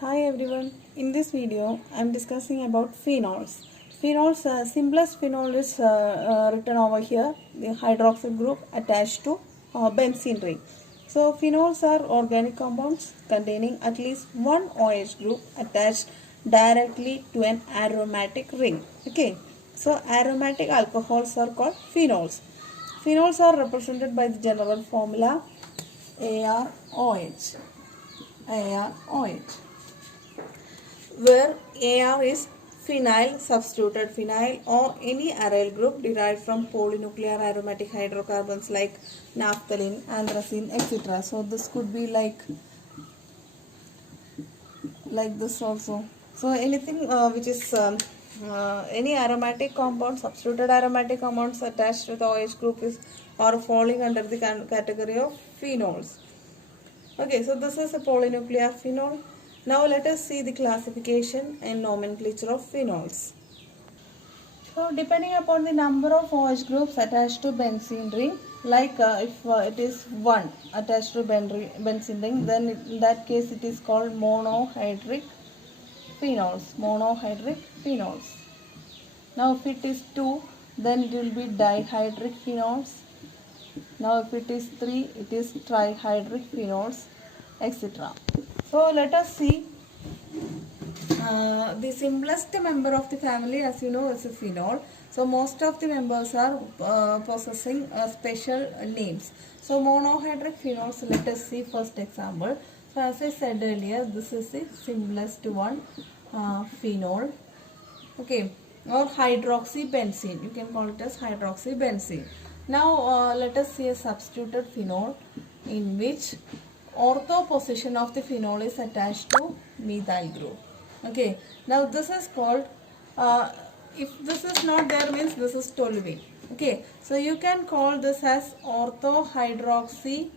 Hi everyone. In this video, I am discussing about phenols. Phenols, simplest phenol is written over here, the hydroxyl group attached to benzene ring. So phenols are organic compounds containing at least one OH group attached directly to an aromatic ring. Okay. So aromatic alcohols are called phenols. Phenols are represented by the general formula AROH. AROH, where AR is phenyl substituted phenyl or any aryl group derived from polynuclear aromatic hydrocarbons like naphthalene, anthracene, etc. So this could be like this also. So anything which is any aromatic compound, substituted aromatic compounds attached to the OH group is or falling under the category of phenols. Okay, so this is a polynuclear phenol. Now let us see the classification and nomenclature of phenols. So depending upon the number of OH groups attached to benzene ring, like if it is 1 attached to benzene ring, then in that case it is called monohydric phenols. Monohydric phenols. Now if it is 2, then it will be dihydric phenols. Now if it is 3, it is trihydric phenols, etc. So let us see the simplest member of the family, as you know, is a phenol. So most of the members are possessing special names. So monohydric phenols, let us see first example. So as I said earlier, this is the simplest one, phenol. Okay, or hydroxybenzene. You can call it as hydroxybenzene. Now let us see a substituted phenol in which ortho position of the phenol is attached to methyl group. Okay, now this is called, if this is not there means this is toluene. Okay, so you can call this as orthohydroxy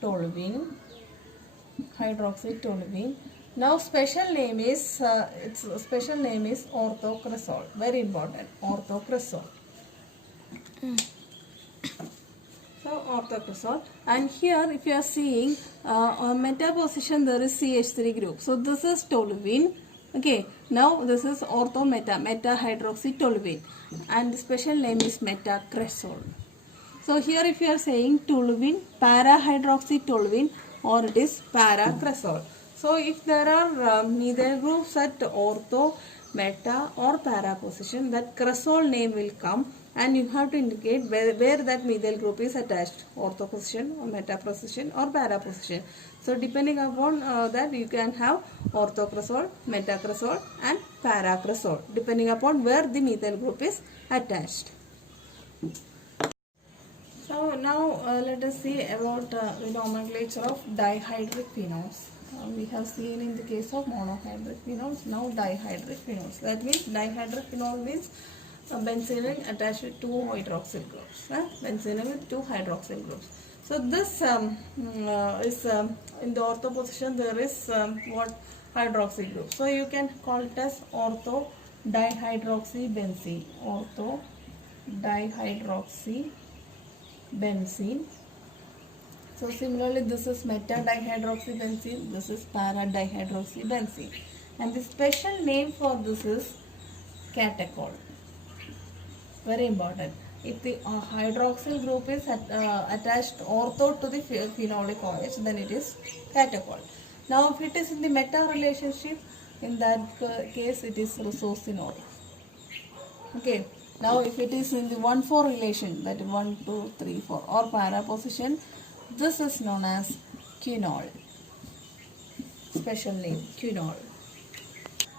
toluene. Now special name is its special name is orthocresol. Very important, orthocresol. So orthocresol, and here if you are seeing on meta position there is CH3 group. So this is toluene. Okay, now this is meta hydroxy toluene, and the special name is metacresol. So here if you are saying toluene, para-hydroxy toluene, or it is paracresol. So if there are methyl groups at ortho, meta or para position, that cresol name will come, and you have to indicate where that methyl group is attached, ortho position or meta position or para position. So depending upon that you can have orthocresol, metacresol and paracresol depending upon where the methyl group is attached. So now let us see about the nomenclature of dihydric phenols. We have seen in the case of monohydric phenols, now dihydric phenols. That means dihydric phenol means benzene ring attached with 2 hydroxyl groups. Benzene with 2 hydroxyl groups. So this is in the ortho position there is what hydroxy group. So you can call it as ortho dihydroxybenzene. Ortho dihydroxybenzene. So similarly this is meta dihydroxybenzene, this is para dihydroxybenzene, and the special name for this is catechol. Very important. If the hydroxyl group is attached ortho to the phenolic OH, then it is catechol. Now if it is in the meta relationship, in that case it is resorcinol. Okay. Now if it is in the 1,4 relation, that is 1, 2, 3, 4 or para position, this is known as quinol. Special name, quinol.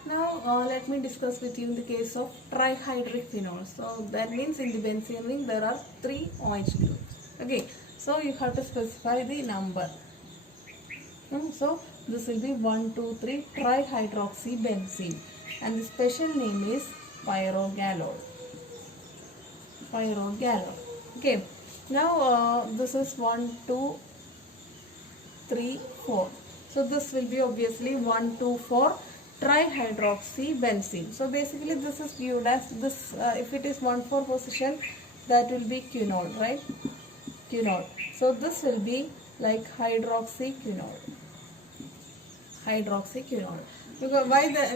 Now let me discuss with you in the case of trihydric phenol. So that means in the benzene ring there are 3 OH groups. Okay, so you have to specify the number. So this will be 1, 2, 3 trihydroxybenzene, and the special name is pyrogalol. Okay, now this is 1, 2, 3, 4. So this will be obviously 1, 2, 4 trihydroxybenzene. So basically this is viewed as this, if it is 1,4 position, that will be quinol, right? Quinol. So this will be like hydroxyquinol. hydroxyquinol. Because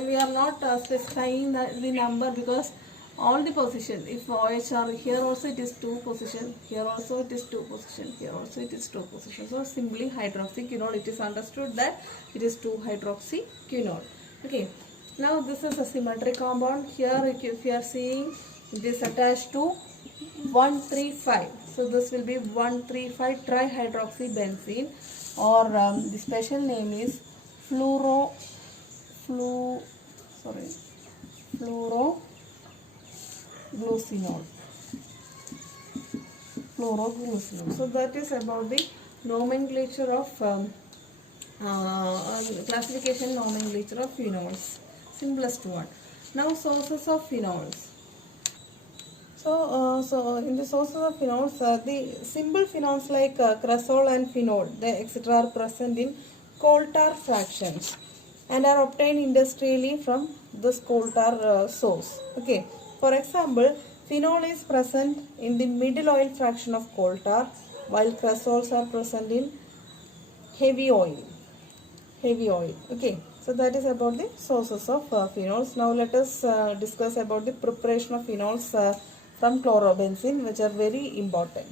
we are not specifying the number, because all the position, if OH are here also it is 2 position, here also it is 2 position, here also it is 2 position. So simply hydroxyquinol, it is understood that it is 2-hydroxyquinol. Okay. Now this is a symmetric compound. Here if you are seeing this attached to 135. So this will be 135 trihydroxybenzene, or the special name is fluoroglucinol. So that is about the nomenclature of classification nomenclature of phenols. Simplest one. Now sources of phenols. So in the sources of phenols, the simple phenols like cresol and phenol, etc. are present in coal tar fractions and are obtained industrially from this coal tar source. Okay. For example, phenol is present in the middle oil fraction of coal tar, while cresols are present in heavy oil. Okay. So that is about the sources of phenols. Now let us discuss about the preparation of phenols from chlorobenzene, which are very important.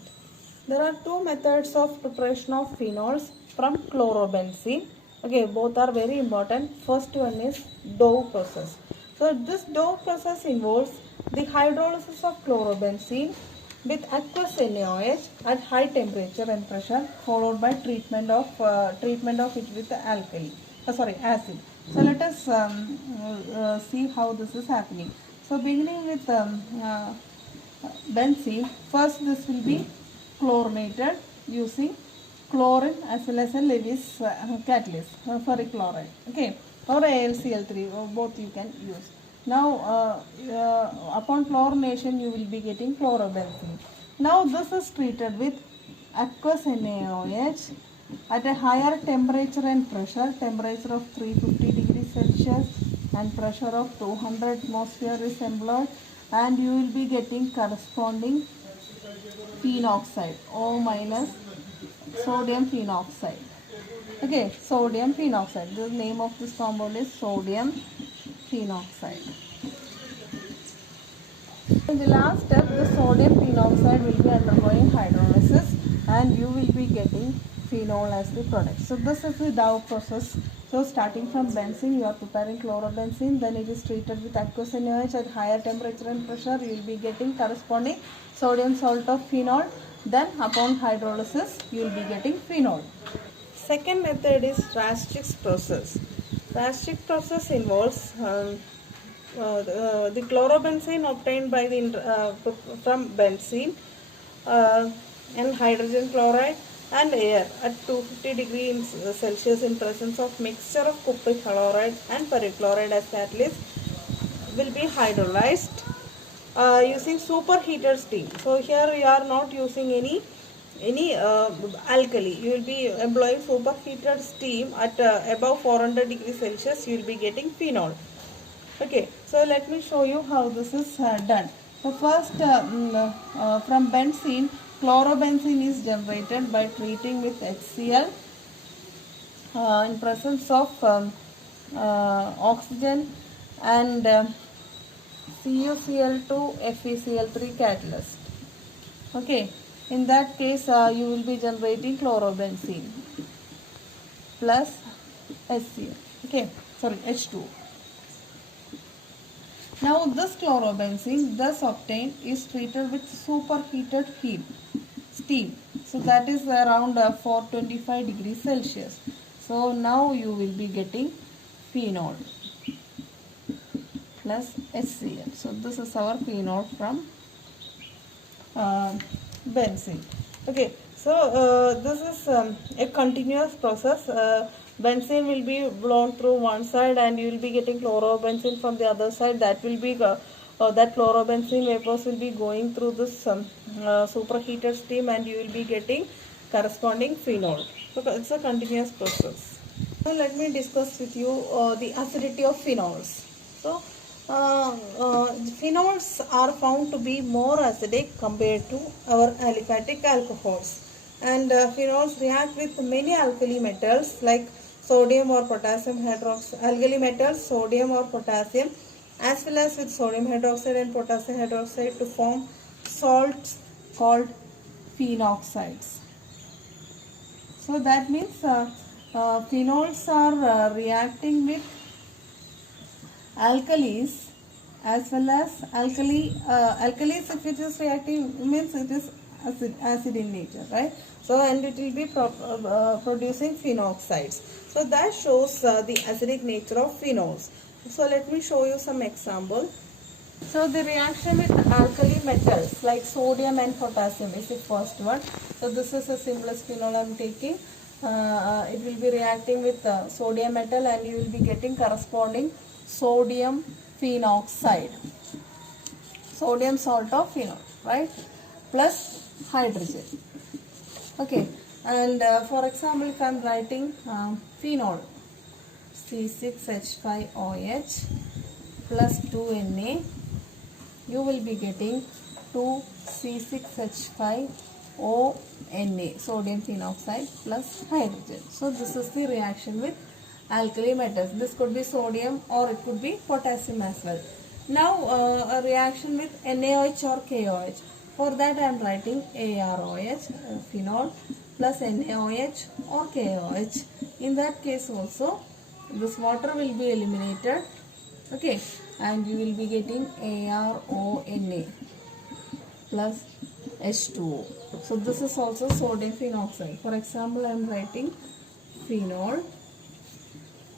There are two methods of preparation of phenols from chlorobenzene. Okay, both are very important. First one is Dow process. So this Dow process involves the hydrolysis of chlorobenzene with aqueous NaOH at high temperature and pressure, followed by treatment of it with acid. So let us see how this is happening. So beginning with benzene, first this will be chlorinated using chlorine as well as a Lewis catalyst, ferric chloride, okay, or AlCl3, or both you can use. Now upon chlorination you will be getting chlorobenzene. Now this is treated with aqueous NaOH at a higher temperature and pressure, temperature of 350 degrees Celsius and pressure of 200 atmosphere is employed, and you will be getting corresponding phenoxide, O minus sodium phenoxide. Okay, sodium phenoxide. The name of this compound is sodium phenoxide. In the last step, the sodium phenoxide will be undergoing hydrolysis and you will be getting phenol as the product. So this is the Dow process. So starting from benzene, you are preparing chlorobenzene, then it is treated with aqueous NaOH at higher temperature and pressure. You will be getting corresponding sodium salt of phenol. Then upon hydrolysis, you will be getting phenol. Second method is Rastrich's process. Rastrich process involves the chlorobenzene obtained by from benzene and hydrogen chloride and air at 250 degrees Celsius in presence of mixture of cupric chloride and perchloride as catalyst will be hydrolyzed using superheated steam. So here you are not using any alkali. You will be employing superheated steam at above 400 degrees Celsius. You will be getting phenol. Okay, so let me show you how this is done. So first from benzene, chlorobenzene is generated by treating with HCl in presence of oxygen and CuCl2 FeCl3 catalyst. Okay, in that case you will be generating chlorobenzene plus HCl. Okay, sorry, H2. Now this chlorobenzene thus obtained is treated with superheated steam. So that is around 425 degrees Celsius. So now you will be getting phenol plus HCl. So this is our phenol from benzene. Okay, so this is a continuous process. Benzene will be blown through one side and you will be getting chlorobenzene from the other side. That will be that chlorobenzene vapors will be going through this superheated steam and you will be getting corresponding phenol. So it's a continuous process. So let me discuss with you the acidity of phenols. So phenols are found to be more acidic compared to our aliphatic alcohols, and phenols react with many alkali metals like sodium or potassium hydroxide, alkali metals, sodium or potassium, as well as with sodium hydroxide and potassium hydroxide to form salts called phenoxides. So that means phenols are reacting with alkalis as well as alkalis, if it is reacting means it is acid in nature, right? So and it will be producing phenoxides. So that shows the acidic nature of phenols. So let me show you some example. So the reaction with alkali metals like sodium and potassium is the first one. So this is a simplest phenol I am taking. It will be reacting with sodium metal and you will be getting corresponding sodium phenoxide, sodium salt of phenol, right, plus hydrogen. Okay, and for example, if I am writing phenol C6H5OH plus 2Na, you will be getting 2C6H5ONa, sodium phenoxide plus hydrogen. So this is the reaction with alkali metals. This could be sodium or it could be potassium as well. Now a reaction with NaOH or KOH. For that I am writing AROH, phenol plus NaOH or KOH. In that case also this water will be eliminated, okay, and you will be getting ARONA plus H2O. So this is also sodium phenoxide. For example, I am writing phenol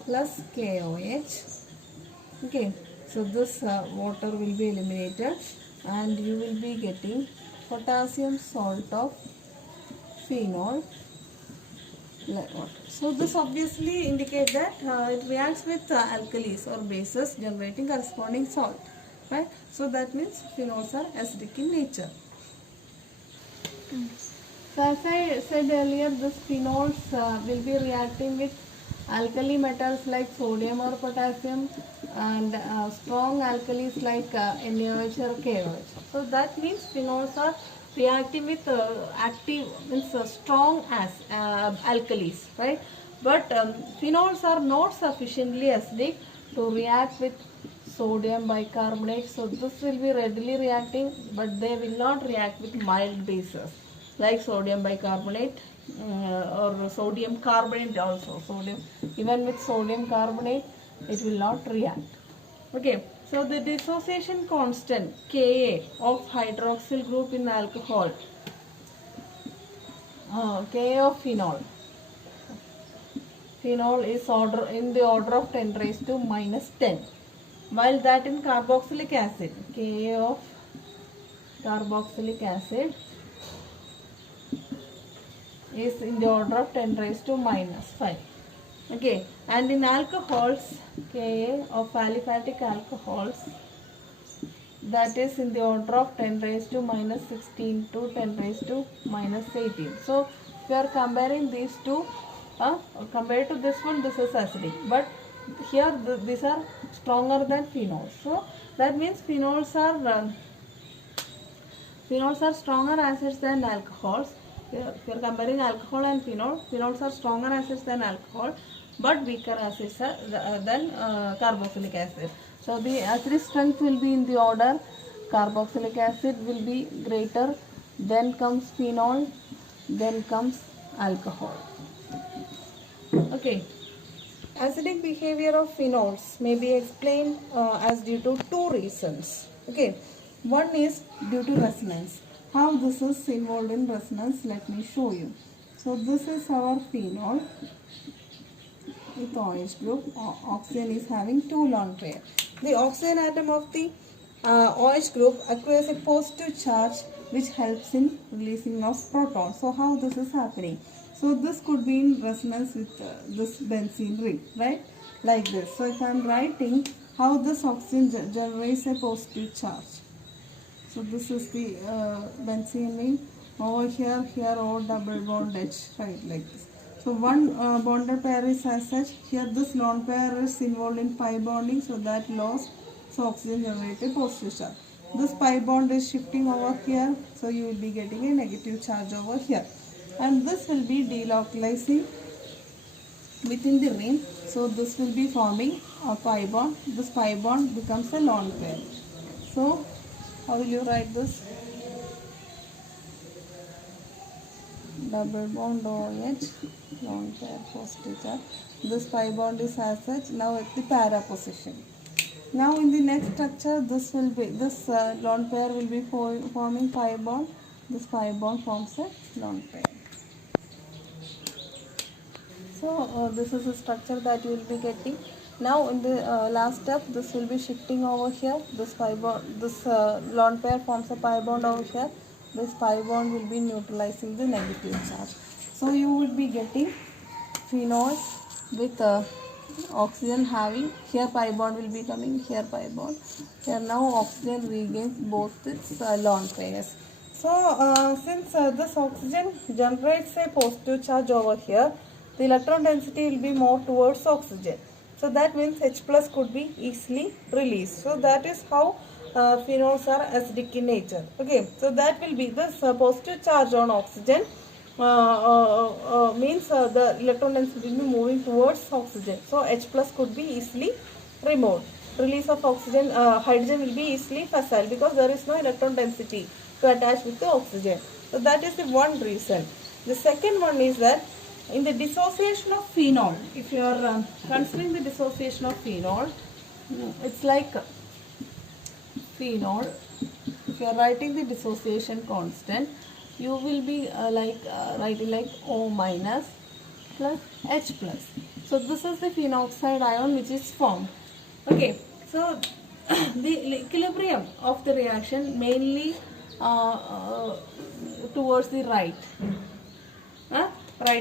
plus KOH. Okay, so this water will be eliminated and you will be getting potassium salt of phenol like water. So this obviously indicates that it reacts with alkalis or bases generating corresponding salt, right? So that means phenols are acidic in nature. So as I said earlier, this phenols will be reacting with alkali metals like sodium or potassium and strong alkalis like NaOH or KOH. So that means phenols are reacting with active means strong as alkalis, right? But phenols are not sufficiently acidic to react with sodium bicarbonate. So this will be readily reacting, but they will not react with mild bases like sodium bicarbonate or sodium carbonate also. Sodium, even with sodium carbonate, it will not react. Okay, so the dissociation constant Ka of hydroxyl group in alcohol, Ka of phenol is in the order of 10 raised to minus 10, while that in carboxylic acid, Ka of carboxylic acid is in the order of 10 raised to minus 5. Okay, and in alcohols, Ka of aliphatic alcohols, that is in the order of 10 raised to minus 16 to 10 raised to minus 18. So if you are comparing these two, compared to this one, this is acidic, but here these are stronger than phenols. So that means phenols are stronger acids than alcohols. If you are comparing alcohol and phenols are stronger acids than alcohol, but weaker acids than carboxylic acid. So the acidic strength will be in the order carboxylic acid will be greater, then comes phenol, then comes alcohol. Okay. Acidic behavior of phenols may be explained as due to two reasons. Okay. One is due to resonance. How this is involved in resonance, let me show you. So this is our phenol with OH group. Oxygen is having two lone pair. The oxygen atom of the OH group acquires a positive charge which helps in releasing of protons. So how this is happening? So this could be in resonance with this benzene ring, right? Like this. So if I am writing how this oxygen generates a positive charge. So this is the benzene ring. Over here O double bond H, right, like this. So one bonded pair is as such. Here this lone pair is involved in pi bonding, so that lost. So oxygen generates a positive charge. This pi bond is shifting over here, so you will be getting a negative charge over here. And this will be delocalizing within the ring. So this will be forming a pi bond. This pi bond becomes a lone pair. So how will you write this? Double bond OH, lone pair positive charge. This pi bond is as such now at the para position. Now in the next structure, this lone pair will be forming pi bond. This pi bond forms a lone pair. So this is a structure that you will be getting. Now in the last step, this will be shifting over here. This lone pair forms a pi bond over here. This pi bond will be neutralizing the negative charge. So you will be getting phenol with oxygen having, here pi bond will be coming, here pi bond. Here now oxygen regains both its lone pairs. So since this oxygen generates a positive charge over here, the electron density will be more towards oxygen. So that means H plus could be easily released. So that is how phenols are acidic in nature. Okay, so that will be this positive charge on oxygen means the electron density will be moving towards oxygen. So H plus could be easily removed. Release of oxygen, hydrogen will be easily facile because there is no electron density to attach with the oxygen. So that is the one reason. The second one is that in the dissociation of phenol, if you are considering the dissociation of phenol, it's like phenol. If you are writing the dissociation constant, you will be writing like O minus plus H plus. So this is the phenoxide ion which is formed. Okay, so the equilibrium of the reaction mainly towards the right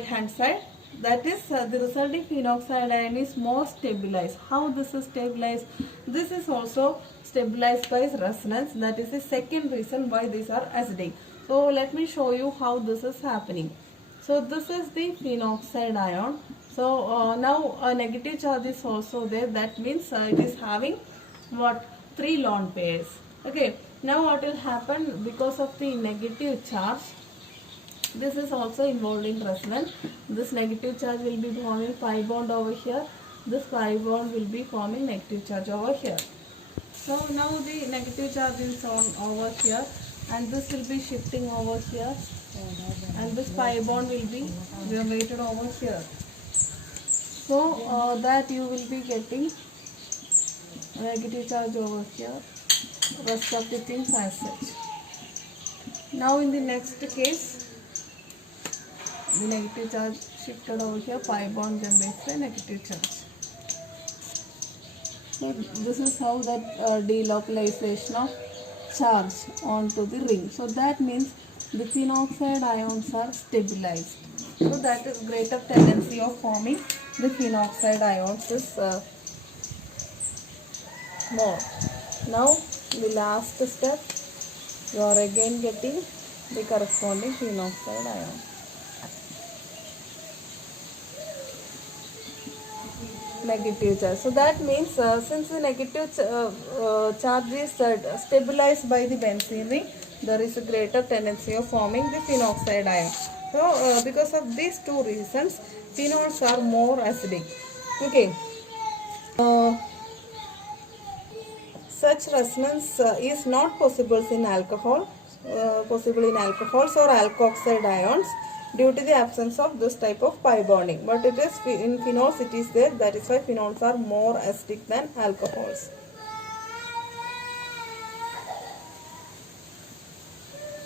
hand side. That is the resulting phenoxide ion is more stabilized. How this is stabilized? This is also stabilized by resonance. That is the second reason why these are acidic. So let me show you how this is happening. So this is the phenoxide ion. So now a negative charge is also there. That means it is having what? 3 lone pairs. Okay. Now what will happen because of the negative charge? This is also involved in resonance. This negative charge will be forming pi bond over here. This pi bond will be forming negative charge over here. So now the negative charge is on over here, and this will be shifting over here, and this pi bond will be generated over here. So that you will be getting negative charge over here, rest of the things as such. Now in the next case, the negative charge shifted over here, pi bond generates a negative charge. So this is how that delocalization of charge onto the ring. So that means the phenoxide ions are stabilized. So that is greater tendency of forming the phenoxide ions is more. Now the last step, you are again getting the corresponding phenoxide ion. Negative charge. So that means since the negative charge is stabilized by the benzene ring, there is a greater tendency of forming the phenoxide ion. So because of these two reasons, phenols are more acidic. Okay. Such resonance is not possible in alcohols or alkoxide ions due to the absence of this type of pi bonding. But it is in phenols it is there. That is why phenols are more acidic than alcohols.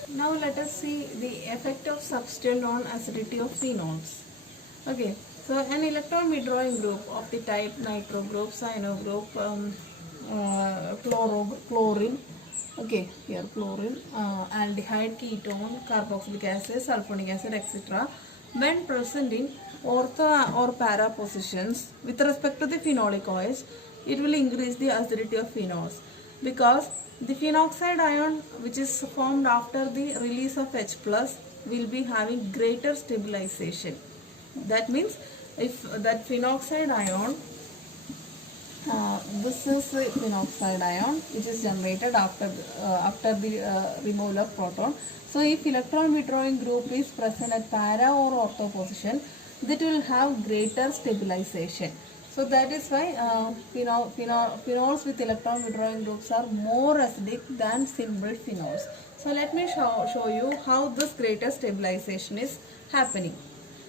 Now let us see the effect of substituent on acidity of phenols. Okay, so an electron withdrawing group of the type nitro group, cyano group, chlorine, okay, here chlorine, aldehyde, ketone, carboxylic acid, sulfonic acid, etc. When present in ortho or para positions with respect to the phenolic OH, it will increase the acidity of phenols because the phenoxide ion which is formed after the release of H plus will be having greater stabilization. That means if that phenoxide ion, this is the phenoxide ion which is generated after the removal of proton. So if electron withdrawing group is present at para or ortho position, that will have greater stabilization. So that is why phenols with electron withdrawing groups are more acidic than simple phenols. So let me show you how this greater stabilization is happening.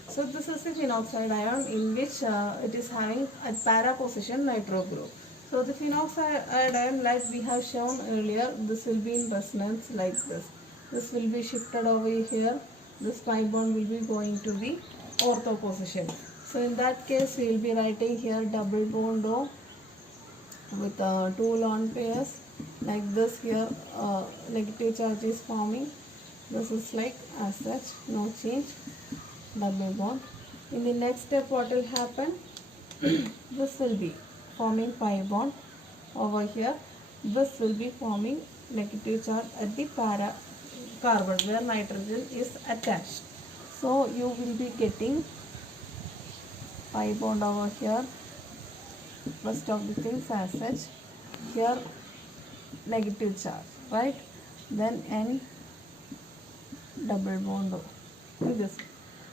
So this is a phenoxide ion in which it is having a para position nitro group. So the phenoxide ion, like we have shown earlier, this will be in resonance like this. This will be shifted over here. This pi bond will be going to the ortho position. So in that case, we will be writing here double bond O with 2 lone pairs. Like this here, negative charge is forming. This is like as such, no change, double bond. In the next step, what will happen? This will be forming pi bond over here. This will be forming negative charge at the para carbon where nitrogen is attached. So you will be getting pi bond over here, rest of the things as such. Here negative charge, right? Then N double bond O. Like this.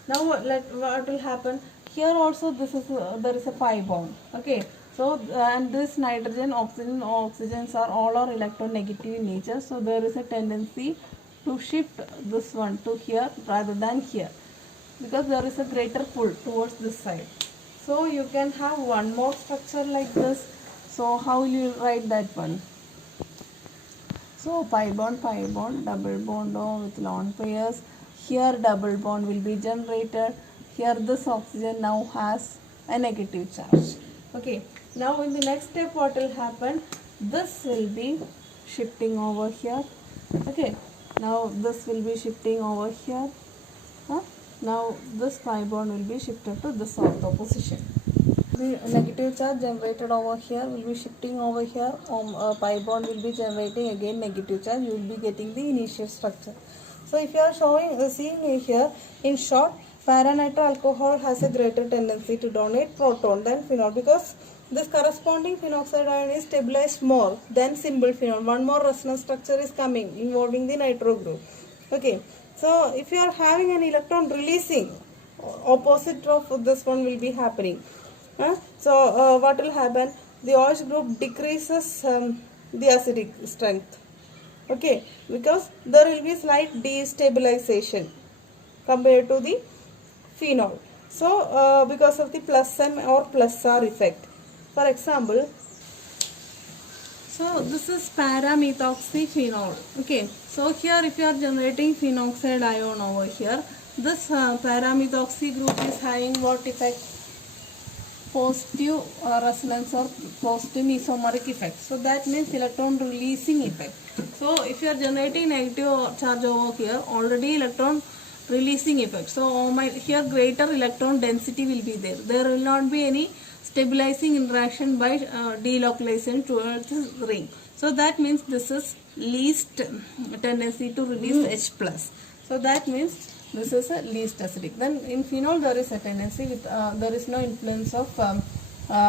Now what will happen? Here also this is there is a pi bond. Okay. So and this nitrogen, oxygens are all are electronegative in nature. So there is a tendency to shift this one to here rather than here, because there is a greater pull towards this side. So you can have one more structure like this. So how will you write that one? So pi bond, double bond O with lone pairs. Here double bond will be generated. Here this oxygen now has a negative charge. Okay. Now in the next step, what will happen? This will be shifting over here. Okay. Now this will be shifting over here. Now this pi bond will be shifted to this ortho position. The negative charge generated over here will be shifting over here. Pi bond will be generating again negative charge. You will be getting the initial structure. So if you are seeing here, in short, para-nitro alcohol has a greater tendency to donate proton than phenol, because this corresponding phenoxide ion is stabilized more than simple phenol. One more resonance structure is coming involving the nitro group. Okay. So if you are having an electron releasing, opposite of this one will be happening. So what will happen? The OH group decreases the acidic strength. Okay, because there will be slight destabilization compared to the phenol. So because of the plus M or plus R effect. For example, so this is para-methoxyphenol. Okay, so here if you are generating phenoxide ion over here, this para-methoxy group is having what effect? Positive resonance or positive isomeric effect. So that means electron releasing effect. So if you are generating negative charge over here, already electron releasing effect. So here greater electron density will be there. There will not be any stabilizing interaction by delocalization towards the ring. So that means this is least tendency to release H plus. So that means this is a least acidic. Then in phenol there is a tendency with there is no influence of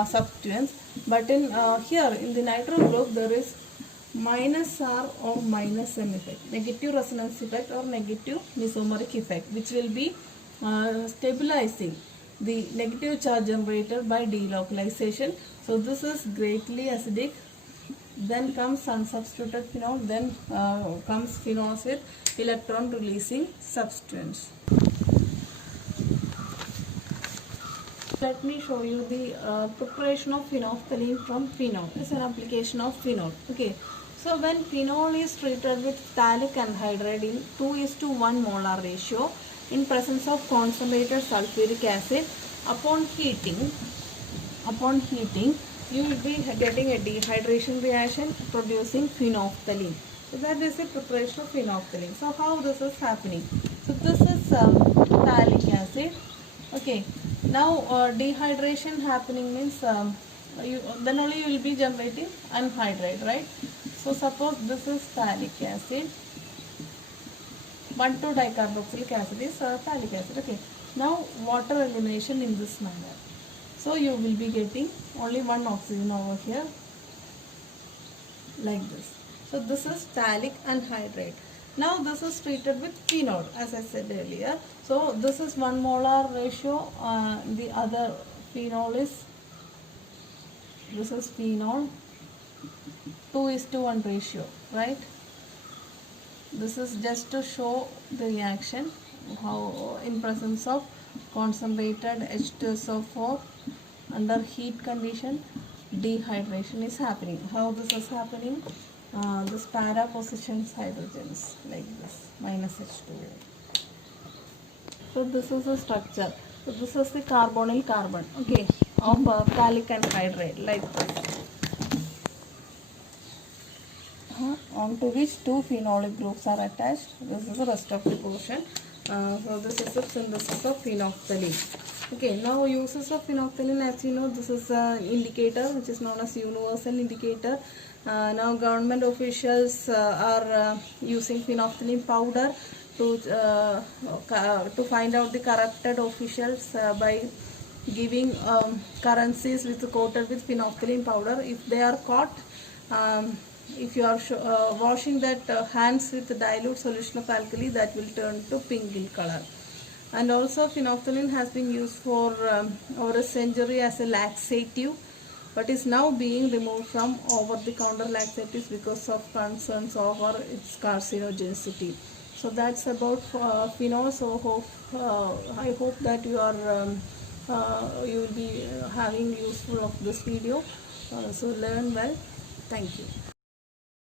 substituents, but in here in the nitro group there is minus R or minus M effect, negative resonance effect or negative mesomeric effect, which will be stabilizing the negative charge generated by delocalization. So this is greatly acidic. Then comes unsubstituted phenol, then comes phenols with electron releasing substituents. Let me show you the preparation of phenolphthalein from phenol. It's an application of phenol. Okay. So when phenol is treated with phthalic anhydride in 2:1 molar ratio in presence of concentrated sulfuric acid, upon heating you will be getting a dehydration reaction producing phenolphthalein. So that is the preparation of phenolphthalein. So how this is happening? So this is phthalic acid. Okay. Now dehydration happening means then only you will be generating anhydride, right? So suppose this is phthalic acid. 1,2-dicarboxylic acid is phthalic acid. Okay. Now water elimination in this manner. So you will be getting only one oxygen over here like this. So this is phthalic anhydride. Now this is treated with phenol, as I said earlier. So this is 1 molar ratio, the other phenol is, this is phenol, 2:1 ratio, right? This is just to show the reaction, how in presence of concentrated H2SO4 under heat condition dehydration is happening. How this is happening? This para positions hydrogens like this, minus H2O. So this is the structure. So this is the carbonyl carbon, okay, of phthalic anhydride like this. Onto which two phenolic groups are attached. This is the rest of the portion. So this is the synthesis of phenolphthalein. Okay, now uses of phenolphthalein, as you know, this is an indicator which is known as universal indicator. Now government officials are using phenolphthalein powder to find out the corrupted officials by giving currencies with coated with phenolphthalein powder. If they are caught, if you are washing that hands with dilute solution of alkali, that will turn to pink in color. And also phenolphthalein has been used for over a century as a laxative, but is now being removed from over-the-counter laxatives because of concerns over its carcinogenicity. So that's about phenol. So I hope that you will be having useful of this video. So learn well. Thank you.